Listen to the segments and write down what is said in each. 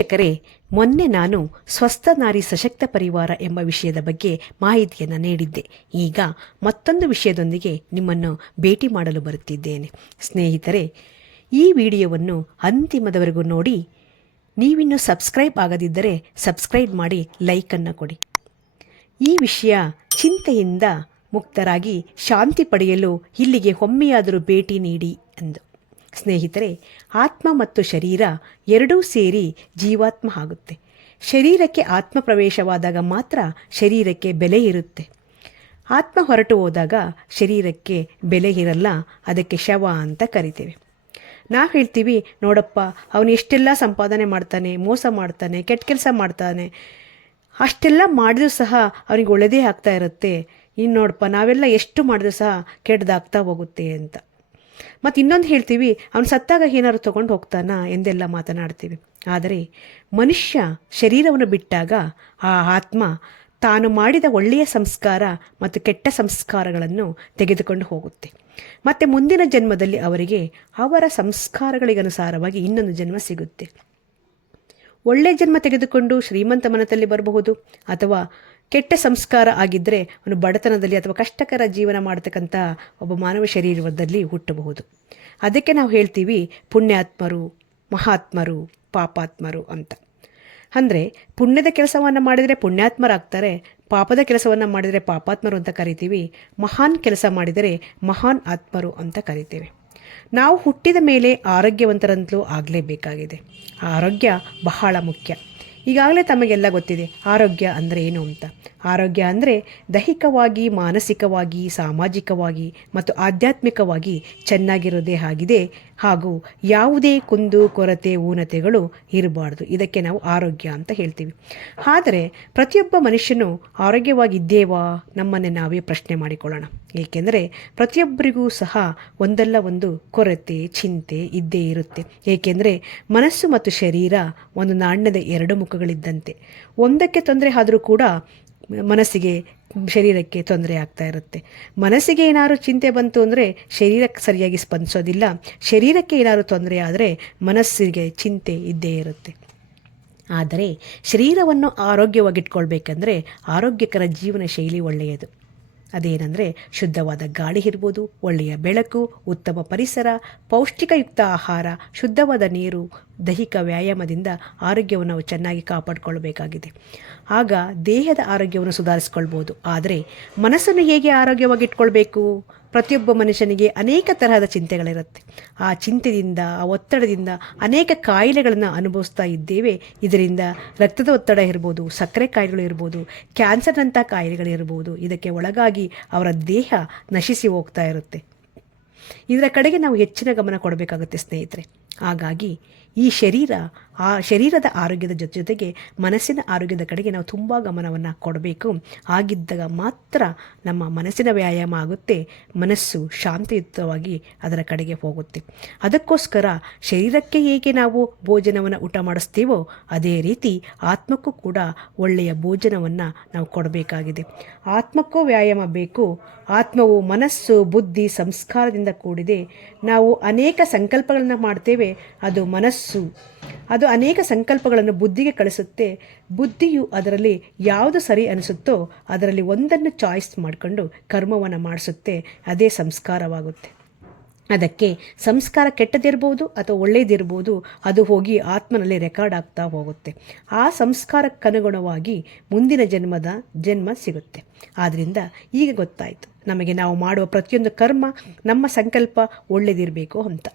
ವೀಕ್ಷಕರೇ, ಮೊನ್ನೆ ನಾನು ಸ್ವಸ್ಥ ನಾರಿ ಸಶಕ್ತ ಪರಿವಾರ ಎಂಬ ವಿಷಯದ ಬಗ್ಗೆ ಮಾಹಿತಿಯನ್ನು ನೀಡಿದ್ದೆ. ಈಗ ಮತ್ತೊಂದು ವಿಷಯದೊಂದಿಗೆ ನಿಮ್ಮನ್ನು ಭೇಟಿ ಮಾಡಲು ಬರುತ್ತಿದ್ದೇನೆ. ಸ್ನೇಹಿತರೆ, ಈ ವಿಡಿಯೋವನ್ನು ಅಂತಿಮದವರೆಗೂ ನೋಡಿ, ನೀವಿನ್ನು ಸಬ್ಸ್ಕ್ರೈಬ್ ಆಗದಿದ್ದರೆ ಸಬ್ಸ್ಕ್ರೈಬ್ ಮಾಡಿ ಲೈಕನ್ನು ಕೊಡಿ. ಈ ವಿಷಯ ಚಿಂತೆಯಿಂದ ಮುಕ್ತರಾಗಿ ಶಾಂತಿ ಪಡೆಯಲು ಇಲ್ಲಿಗೆ ಒಮ್ಮೆಯಾದರೂ ಭೇಟಿ ನೀಡಿ ಎಂದು ಸ್ನೇಹಿತರೆ, ಆತ್ಮ ಮತ್ತು ಶರೀರ ಎರಡೂ ಸೇರಿ ಜೀವಾತ್ಮ ಆಗುತ್ತೆ. ಶರೀರಕ್ಕೆ ಆತ್ಮ ಪ್ರವೇಶವಾದಾಗ ಮಾತ್ರ ಶರೀರಕ್ಕೆ ಬೆಲೆ ಇರುತ್ತೆ. ಆತ್ಮ ಹೊರಟು ಹೋದಾಗ ಶರೀರಕ್ಕೆ ಬೆಲೆ ಇರಲ್ಲ, ಅದಕ್ಕೆ ಶವ ಅಂತ ಕರಿತೇವೆ. ನಾವು ಹೇಳ್ತೀವಿ, ನೋಡಪ್ಪ, ಅವನು ಎಷ್ಟೆಲ್ಲ ಸಂಪಾದನೆ ಮಾಡ್ತಾನೆ, ಮೋಸ ಮಾಡ್ತಾನೆ, ಕೆಟ್ಟ ಕೆಲಸ ಮಾಡ್ತಾನೆ, ಅಷ್ಟೆಲ್ಲ ಮಾಡಿದ್ರೂ ಸಹ ಅವನಿಗೆ ಒಳ್ಳೆಯದೇ ಆಗ್ತಾ ಇರುತ್ತೆ. ಇನ್ನು ನೋಡಪ್ಪ, ನಾವೆಲ್ಲ ಎಷ್ಟು ಮಾಡಿದ್ರೂ ಸಹ ಕೆಟ್ಟದಾಗ್ತಾ ಹೋಗುತ್ತೆ ಅಂತ. ಮತ್ತು ಇನ್ನೊಂದು ಹೇಳ್ತೀವಿ, ಅವನು ಸತ್ತಾಗ ಏನಾದ್ರು ತೊಗೊಂಡು ಹೋಗ್ತಾನಾ ಎಂದೆಲ್ಲ ಮಾತನಾಡ್ತೀವಿ. ಆದರೆ ಮನುಷ್ಯ ಶರೀರವನ್ನು ಬಿಟ್ಟಾಗ ಆ ಆತ್ಮ ತಾನು ಮಾಡಿದ ಒಳ್ಳೆಯ ಸಂಸ್ಕಾರ ಮತ್ತು ಕೆಟ್ಟ ಸಂಸ್ಕಾರಗಳನ್ನು ತೆಗೆದುಕೊಂಡು ಹೋಗುತ್ತೆ. ಮತ್ತು ಮುಂದಿನ ಜನ್ಮದಲ್ಲಿ ಅವರಿಗೆ ಅವರ ಸಂಸ್ಕಾರಗಳಿಗನುಸಾರವಾಗಿ ಇನ್ನೊಂದು ಜನ್ಮ ಸಿಗುತ್ತೆ. ಒಳ್ಳೆಯ ಜನ್ಮ ತೆಗೆದುಕೊಂಡು ಶ್ರೀಮಂತ ಮನದಲ್ಲಿ ಬರಬಹುದು ಅಥವಾ ಕೆಟ್ಟ ಸಂಸ್ಕಾರ ಆಗಿದ್ದರೆ ಅವನು ಬಡತನದಲ್ಲಿ ಅಥವಾ ಕಷ್ಟಕರ ಜೀವನ ಮಾಡತಕ್ಕಂಥ ಒಬ್ಬ ಮಾನವ ಶರೀರದಲ್ಲಿ ಹುಟ್ಟಬಹುದು. ಅದಕ್ಕೆ ನಾವು ಹೇಳ್ತೀವಿ ಪುಣ್ಯಾತ್ಮರು, ಮಹಾತ್ಮರು, ಪಾಪಾತ್ಮರು ಅಂತ. ಅಂದರೆ ಪುಣ್ಯದ ಕೆಲಸವನ್ನು ಮಾಡಿದರೆ ಪುಣ್ಯಾತ್ಮರಾಗ್ತಾರೆ, ಪಾಪದ ಕೆಲಸವನ್ನು ಮಾಡಿದರೆ ಪಾಪಾತ್ಮರು ಅಂತ ಕರಿತೀವಿ, ಮಹಾನ್ ಕೆಲಸ ಮಾಡಿದರೆ ಮಹಾನ್ ಆತ್ಮರು ಅಂತ ಕರಿತೇವೆ. ನಾವು ಹುಟ್ಟಿದ ಮೇಲೆ ಆರೋಗ್ಯವಂತರಂತಲೂ ಆಗಲೇಬೇಕಾಗಿದೆ. ಆರೋಗ್ಯ ಬಹಳ ಮುಖ್ಯ. ಈಗಾಗಲೇ ತಮಗೆಲ್ಲ ಗೊತ್ತಿದೆ, ಆರೋಗ್ಯ ಅಂದರೆ ಏನು ಅಂತ. ಆರೋಗ್ಯ ಅಂದರೆ ದೈಹಿಕವಾಗಿ, ಮಾನಸಿಕವಾಗಿ, ಸಾಮಾಜಿಕವಾಗಿ ಮತ್ತು ಆಧ್ಯಾತ್ಮಿಕವಾಗಿ ಚೆನ್ನಾಗಿರೋದೇ ಆಗಿದೆ. ಹಾಗೂ ಯಾವುದೇ ಕುಂದು, ಕೊರತೆ, ಊನತೆಗಳು ಇರಬಾರ್ದು. ಇದಕ್ಕೆ ನಾವು ಆರೋಗ್ಯ ಅಂತ ಹೇಳ್ತೀವಿ. ಆದರೆ ಪ್ರತಿಯೊಬ್ಬ ಮನುಷ್ಯನು ಆರೋಗ್ಯವಾಗಿದ್ದೇವಾ? ನಮ್ಮನ್ನೇ ನಾವೇ ಪ್ರಶ್ನೆ ಮಾಡಿಕೊಳ್ಳೋಣ. ಏಕೆಂದರೆ ಪ್ರತಿಯೊಬ್ಬರಿಗೂ ಸಹ ಒಂದಲ್ಲ ಒಂದು ಕೊರತೆ, ಚಿಂತೆ ಇದ್ದೇ ಇರುತ್ತೆ. ಏಕೆಂದರೆ ಮನಸ್ಸು ಮತ್ತು ಶರೀರ ಒಂದು ನಾಣ್ಯದ ಎರಡು ಮುಖಗಳಿದ್ದಂತೆ. ಒಂದಕ್ಕೆ ತೊಂದರೆ ಆದರೂ ಕೂಡ ಮನಸ್ಸಿಗೆ, ಶರೀರಕ್ಕೆ ತೊಂದರೆ ಆಗ್ತಾ ಇರುತ್ತೆ. ಮನಸ್ಸಿಗೆ ಏನಾದ್ರು ಚಿಂತೆ ಬಂತು ಅಂದರೆ ಶರೀರಕ್ಕೆ ಸರಿಯಾಗಿ ಸ್ಪಂದಿಸೋದಿಲ್ಲ. ಶರೀರಕ್ಕೆ ಏನಾದರೂ ತೊಂದರೆ ಆದರೆ ಮನಸ್ಸಿಗೆ ಚಿಂತೆ ಇದ್ದೇ ಇರುತ್ತೆ. ಆದರೆ ಶರೀರವನ್ನು ಆರೋಗ್ಯವಾಗಿಟ್ಕೊಳ್ಬೇಕಂದ್ರೆ ಆರೋಗ್ಯಕರ ಜೀವನ ಶೈಲಿ ಒಳ್ಳೆಯದು. ಅದೇನೆಂದರೆ ಶುದ್ಧವಾದ ಗಾಳಿ ಇರ್ಬೋದು, ಒಳ್ಳೆಯ ಬೆಳಕು, ಉತ್ತಮ ಪರಿಸರ, ಪೌಷ್ಟಿಕಯುಕ್ತ ಆಹಾರ, ಶುದ್ಧವಾದ ನೀರು, ದೈಹಿಕ ವ್ಯಾಯಾಮದಿಂದ ಆರೋಗ್ಯವನ್ನು ನಾವು ಚೆನ್ನಾಗಿ ಕಾಪಾಡಿಕೊಳ್ಳಬೇಕಾಗಿದೆ ಆಗ ದೇಹದ ಆರೋಗ್ಯವನ್ನು ಸುಧಾರಿಸ್ಕೊಳ್ಬೋದು. ಆದರೆ ಮನಸ್ಸನ್ನು ಹೇಗೆ ಆರೋಗ್ಯವಾಗಿಟ್ಕೊಳ್ಬೇಕು? ಪ್ರತಿಯೊಬ್ಬ ಮನುಷ್ಯನಿಗೆ ಅನೇಕ ತರಹದ ಚಿಂತೆಗಳಿರುತ್ತೆ. ಆ ಚಿಂತೆಯಿಂದ, ಆ ಒತ್ತಡದಿಂದ ಅನೇಕ ಕಾಯಿಲೆಗಳನ್ನು ಅನುಭವಿಸ್ತಾ ಇದ್ದೇವೆ. ಇದರಿಂದ ರಕ್ತದ ಒತ್ತಡ ಇರ್ಬೋದು, ಸಕ್ಕರೆ ಕಾಯಿಲೆಗಳು ಇರ್ಬೋದು ಕ್ಯಾನ್ಸರ್ನಂಥ ಕಾಯಿಲೆಗಳಿರ್ಬೋದು ಇದಕ್ಕೆ ಒಳಗಾಗಿ ಅವರ ದೇಹ ನಶಿಸಿ ಹೋಗ್ತಾ ಇರುತ್ತೆ. ಇದರ ಕಡೆಗೆ ನಾವು ಹೆಚ್ಚಿನ ಗಮನ ಕೊಡಬೇಕಾಗುತ್ತೆ ಸ್ನೇಹಿತರೆ. ಹಾಗಾಗಿ ಈ ಶರೀರ ಆ ಶರೀರದ ಆರೋಗ್ಯದ ಜೊತೆ ಜೊತೆಗೆ ಮನಸ್ಸಿನ ಆರೋಗ್ಯದ ಕಡೆಗೆ ನಾವು ತುಂಬ ಗಮನವನ್ನು ಕೊಡಬೇಕು. ಆಗಿದ್ದಾಗ ಮಾತ್ರ ನಮ್ಮ ಮನಸ್ಸಿನ ವ್ಯಾಯಾಮ ಆಗುತ್ತೆ, ಮನಸ್ಸು ಶಾಂತಿಯುತವಾಗಿ ಅದರ ಕಡೆಗೆ ಹೋಗುತ್ತೆ. ಅದಕ್ಕೋಸ್ಕರ ಶರೀರಕ್ಕೆ ಹೇಗೆ ನಾವು ಭೋಜನವನ್ನು ಊಟ ಮಾಡಿಸ್ತೀವೋ, ಅದೇ ರೀತಿ ಆತ್ಮಕ್ಕೂ ಕೂಡ ಒಳ್ಳೆಯ ಭೋಜನವನ್ನು ನಾವು ಕೊಡಬೇಕಾಗಿದೆ. ಆತ್ಮಕ್ಕೂ ವ್ಯಾಯಾಮ ಬೇಕು. ಆತ್ಮವು ಮನಸ್ಸು, ಬುದ್ಧಿ, ಸಂಸ್ಕಾರದಿಂದ ಕೂಡಿದೆ. ನಾವು ಅನೇಕ ಸಂಕಲ್ಪಗಳನ್ನು ಮಾಡ್ತೇವೆ. ಅದು ಮನಸ್ಸು, ಅದು ಅನೇಕ ಸಂಕಲ್ಪಗಳನ್ನು ಬುದ್ಧಿಗೆ ಕಳಿಸುತ್ತೆ, ಬುದ್ಧಿಯು ಅದರಲ್ಲಿ ಯಾವುದು ಸರಿ ಅನಿಸುತ್ತೋ ಅದರಲ್ಲಿ ಒಂದನ್ನು ಚಾಯ್ಸ್ ಮಾಡಿಕೊಂಡು ಕರ್ಮವನ್ನು ಮಾಡಿಸುತ್ತೆ, ಅದೇ ಸಂಸ್ಕಾರವಾಗುತ್ತೆ. ಅದಕ್ಕೆ ಸಂಸ್ಕಾರ ಕೆಟ್ಟದಿರ್ಬೋದು ಅಥವಾ ಒಳ್ಳೆಯದಿರ್ಬೋದು ಅದು ಹೋಗಿ ಆತ್ಮನಲ್ಲಿ ರೆಕಾರ್ಡ್ ಆಗ್ತಾ ಹೋಗುತ್ತೆ. ಆ ಸಂಸ್ಕಾರಕ್ಕನುಗುಣವಾಗಿ ಮುಂದಿನ ಜನ್ಮದ, ಜನ್ಮ ಸಿಗುತ್ತೆ. ಆದ್ದರಿಂದ ಈಗ ಗೊತ್ತಾಯಿತು. ನಮಗೆ ನಾವು ಮಾಡುವ ಪ್ರತಿಯೊಂದು ಕರ್ಮ ನಮ್ಮ ಸಂಕಲ್ಪ ಒಳ್ಳೆಯದಿರಬೇಕು ಅಂತ.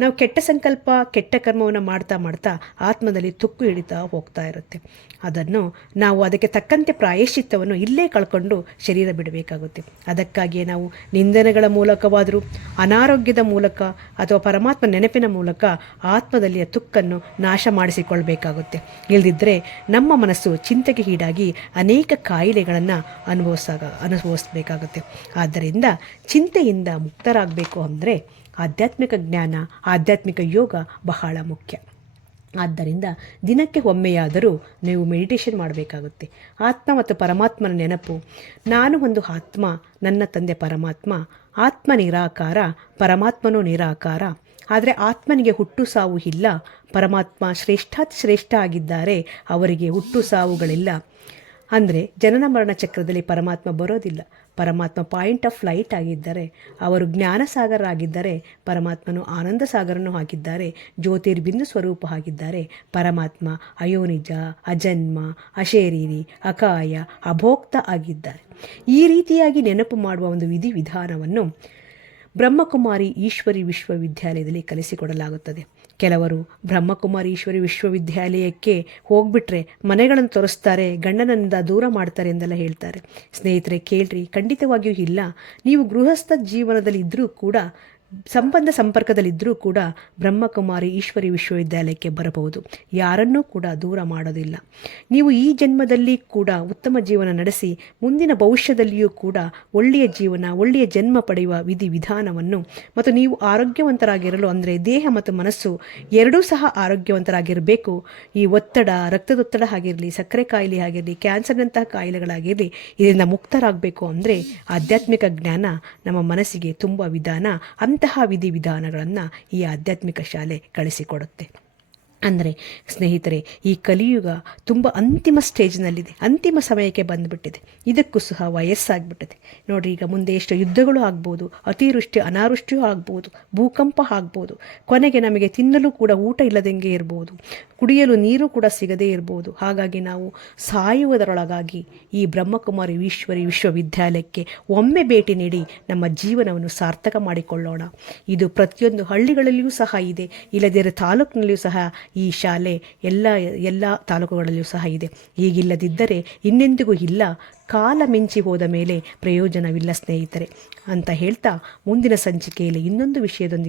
ನಾವು ಕೆಟ್ಟ ಸಂಕಲ್ಪ, ಕೆಟ್ಟ ಕರ್ಮವನ್ನು ಮಾಡ್ತಾ ಮಾಡ್ತಾ ಆತ್ಮದಲ್ಲಿ ತುಕ್ಕು ಹಿಡಿತಾ ಹೋಗ್ತಾ ಇರುತ್ತೆ. ಅದನ್ನು ನಾವು ಅದಕ್ಕೆ ತಕ್ಕಂತೆ ಪ್ರಾಯಶ್ಚಿತ್ತವನ್ನು ಇಲ್ಲೇ ಕಳ್ಕೊಂಡು ಶರೀರ ಬಿಡಬೇಕಾಗುತ್ತೆ. ಅದಕ್ಕಾಗಿಯೇ ನಾವು ನಿಂದನೆಗಳ ಮೂಲಕವಾದರೂ, ಅನಾರೋಗ್ಯದ ಮೂಲಕ ಅಥವಾ ಪರಮಾತ್ಮ ನೆನಪಿನ ಮೂಲಕ ಆತ್ಮದಲ್ಲಿಯ ತುಕ್ಕನ್ನು ನಾಶ ಮಾಡಿಸಿಕೊಳ್ಬೇಕಾಗುತ್ತೆ. ಇಲ್ಲದಿದ್ದರೆ ನಮ್ಮ ಮನಸ್ಸು ಚಿಂತೆಗೆ ಈಡಾಗಿ ಅನೇಕ ಕಾಯಿಲೆಗಳನ್ನು ಅನುಭವಿಸ ಅನುಭವಿಸಬೇಕಾಗುತ್ತೆ. ಆದ್ದರಿಂದ ಚಿಂತೆಯಿಂದ ಮುಕ್ತರಾಗಬೇಕು ಅಂದರೆ ಆಧ್ಯಾತ್ಮಿಕ ಜ್ಞಾನ, ಆಧ್ಯಾತ್ಮಿಕ ಯೋಗ ಬಹಳ ಮುಖ್ಯ. ಆದ್ದರಿಂದ ದಿನಕ್ಕೆ ಒಮ್ಮೆಯಾದರೂ ನೀವು ಮೆಡಿಟೇಷನ್ ಮಾಡಬೇಕಾಗುತ್ತೆ. ಆತ್ಮ ಮತ್ತು ಪರಮಾತ್ಮನ ನೆನಪು. ನಾನು ಒಂದು ಆತ್ಮ, ನನ್ನ ತಂದೆ ಪರಮಾತ್ಮ. ಆತ್ಮ ನಿರಾಕಾರ, ಪರಮಾತ್ಮನೂ ನಿರಾಕಾರ. ಆದರೆ ಆತ್ಮನಿಗೆ ಹುಟ್ಟು ಸಾವು ಇಲ್ಲ, ಪರಮಾತ್ಮ ಶ್ರೇಷ್ಠಾತಿ ಶ್ರೇಷ್ಠ ಆಗಿದ್ದಾರೆ, ಅವರಿಗೆ ಹುಟ್ಟು ಸಾವುಗಳಿಲ್ಲ. ಅಂದರೆ ಜನನ ಮರಣ ಚಕ್ರದಲ್ಲಿ ಪರಮಾತ್ಮ ಬರೋದಿಲ್ಲ. ಪರಮಾತ್ಮ ಪಾಯಿಂಟ್ ಆಫ್ ಲೈಟ್ ಆಗಿದ್ದರೆ, ಅವರು ಜ್ಞಾನ ಸಾಗರ ಆಗಿದ್ದರೆ, ಪರಮಾತ್ಮನು ಆನಂದ ಸಾಗರನೂ ಆಗಿದ್ದಾರೆ ಜ್ಯೋತಿರ್ಬಿಂದು ಸ್ವರೂಪ ಆಗಿದ್ದಾರೆ ಪರಮಾತ್ಮ ಅಯೋನಿಜ, ಅಜನ್ಮ, ಅಶೇರೀರಿ, ಅಕಾಯ, ಅಭೋಕ್ತ ಆಗಿದ್ದಾರೆ. ಈ ರೀತಿಯಾಗಿ ನೆನಪು ಮಾಡುವ ಒಂದು ವಿಧಿವಿಧಾನವನ್ನು ಬ್ರಹ್ಮಕುಮಾರಿ ಈಶ್ವರಿ ವಿಶ್ವವಿದ್ಯಾಲಯದಲ್ಲಿ ಕಲಿಸಿಕೊಡಲಾಗುತ್ತದೆ. ಕೆಲವರು ಬ್ರಹ್ಮಕುಮಾರಿ ಈಶ್ವರಿ ವಿಶ್ವವಿದ್ಯಾಲಯಕ್ಕೆ ಹೋಗ್ಬಿಟ್ರೆ ಮನೆಗಳನ್ನು ತೋರಿಸ್ತಾರೆ ಗಂಡನಿಂದ ದೂರ ಮಾಡ್ತಾರೆ ಎಂದೆಲ್ಲ ಹೇಳ್ತಾರೆ. ಸ್ನೇಹಿತರೆ, ಕೇಳ್ರಿ, ಖಂಡಿತವಾಗಿಯೂ ಇಲ್ಲ. ನೀವು ಗೃಹಸ್ಥ ಜೀವನದಲ್ಲಿ ಇದ್ದರೂ ಕೂಡ ಸಂಬಂಧ ಸಂಪರ್ಕದಲ್ಲಿದ್ದರೂ ಕೂಡ ಬ್ರಹ್ಮಕುಮಾರಿ ಈಶ್ವರಿ ವಿಶ್ವವಿದ್ಯಾಲಯಕ್ಕೆ ಬರಬಹುದು. ಯಾರನ್ನೂ ಕೂಡ ದೂರ ಮಾಡೋದಿಲ್ಲ. ನೀವು ಈ ಜನ್ಮದಲ್ಲಿ ಕೂಡ ಉತ್ತಮ ಜೀವನ ನಡೆಸಿ, ಮುಂದಿನ ಭವಿಷ್ಯದಲ್ಲಿಯೂ ಕೂಡ ಒಳ್ಳೆಯ ಜೀವನ, ಒಳ್ಳೆಯ ಜನ್ಮ ಪಡೆಯುವ ವಿಧಿ ವಿಧಾನವನ್ನು ಮತ್ತು ನೀವು ಆರೋಗ್ಯವಂತರಾಗಿರಲು ಅಂದರೆ ದೇಹ ಮತ್ತು ಮನಸ್ಸು ಎರಡೂ ಸಹ ಆರೋಗ್ಯವಂತರಾಗಿರಬೇಕು. ಈ ಒತ್ತಡ, ರಕ್ತದೊತ್ತಡ ಆಗಿರಲಿ ಸಕ್ಕರೆ ಕಾಯಿಲೆ ಆಗಿರಲಿ ಕ್ಯಾನ್ಸರ್ನಂತಹ ಕಾಯಿಲೆಗಳಾಗಿರಲಿ, ಇದರಿಂದ ಮುಕ್ತರಾಗಬೇಕು ಅಂದರೆ ಆಧ್ಯಾತ್ಮಿಕ ಜ್ಞಾನ ನಮ್ಮ ಮನಸ್ಸಿಗೆ ತುಂಬ ವಿಧಾನ. ಅಂತಹ ವಿಧಿವಿಧಾನಗಳನ್ನು ಈ ಆಧ್ಯಾತ್ಮಿಕ ಶಾಲೆ ಕಳಿಸಿಕೊಡುತ್ತೆ. ಅಂದರೆ, ಸ್ನೇಹಿತರೆ, ಈ ಕಲಿಯುಗ ತುಂಬ ಅಂತಿಮ ಸ್ಟೇಜ್ನಲ್ಲಿದೆ. ಅಂತಿಮ ಸಮಯಕ್ಕೆ ಬಂದುಬಿಟ್ಟಿದೆ. ಇದಕ್ಕೂ ಸಹ ವಯಸ್ಸಾಗ್ಬಿಟ್ಟಿದೆ. ನೋಡಿರಿ, ಈಗ ಮುಂದೆ ಎಷ್ಟು ಯುದ್ಧಗಳು ಆಗ್ಬೋದು, ಅತಿವೃಷ್ಟಿ, ಅನಾವೃಷ್ಟಿಯೂ ಆಗ್ಬೋದು, ಭೂಕಂಪ ಆಗ್ಬೋದು, ಕೊನೆಗೆ ನಮಗೆ ತಿನ್ನಲು ಕೂಡ ಊಟ ಇಲ್ಲದಂಗೆ ಇರ್ಬೋದು, ಕುಡಿಯಲು ನೀರು ಕೂಡ ಸಿಗದೇ ಇರ್ಬೋದು. ಹಾಗಾಗಿ ನಾವು ಸಾಯುವುದರೊಳಗಾಗಿ ಈ ಬ್ರಹ್ಮಕುಮಾರಿ ಈಶ್ವರಿ ವಿಶ್ವವಿದ್ಯಾಲಯಕ್ಕೆ ಒಮ್ಮೆ ಭೇಟಿ ನೀಡಿ ನಮ್ಮ ಜೀವನವನ್ನು ಸಾರ್ಥಕ ಮಾಡಿಕೊಳ್ಳೋಣ. ಇದು ಪ್ರತಿಯೊಂದು ಹಳ್ಳಿಗಳಲ್ಲಿಯೂ ಸಹ ಇದೆ. ಇಲ್ಲದಿದ್ದರೆ ತಾಲೂಕಿನಲ್ಲಿಯೂ ಸಹ ಈ ಶಾಲೆ ಎಲ್ಲ ಎಲ್ಲ ತಾಲೂಕುಗಳಲ್ಲಿಯೂ ಸಹ ಇದೆ. ಈಗಿಲ್ಲದಿದ್ದರೆ ಇನ್ನೆಂದಿಗೂ ಇಲ್ಲ. ಕಾಲ ಮಿಂಚಿ ಹೋದ ಮೇಲೆ ಪ್ರಯೋಜನವಿಲ್ಲ ಸ್ನೇಹಿತರೆ. ಅಂತ ಹೇಳ್ತಾ ಮುಂದಿನ ಸಂಚಿಕೆಯಲ್ಲಿ ಇನ್ನೊಂದು ವಿಷಯದೊಂದಿಗೆ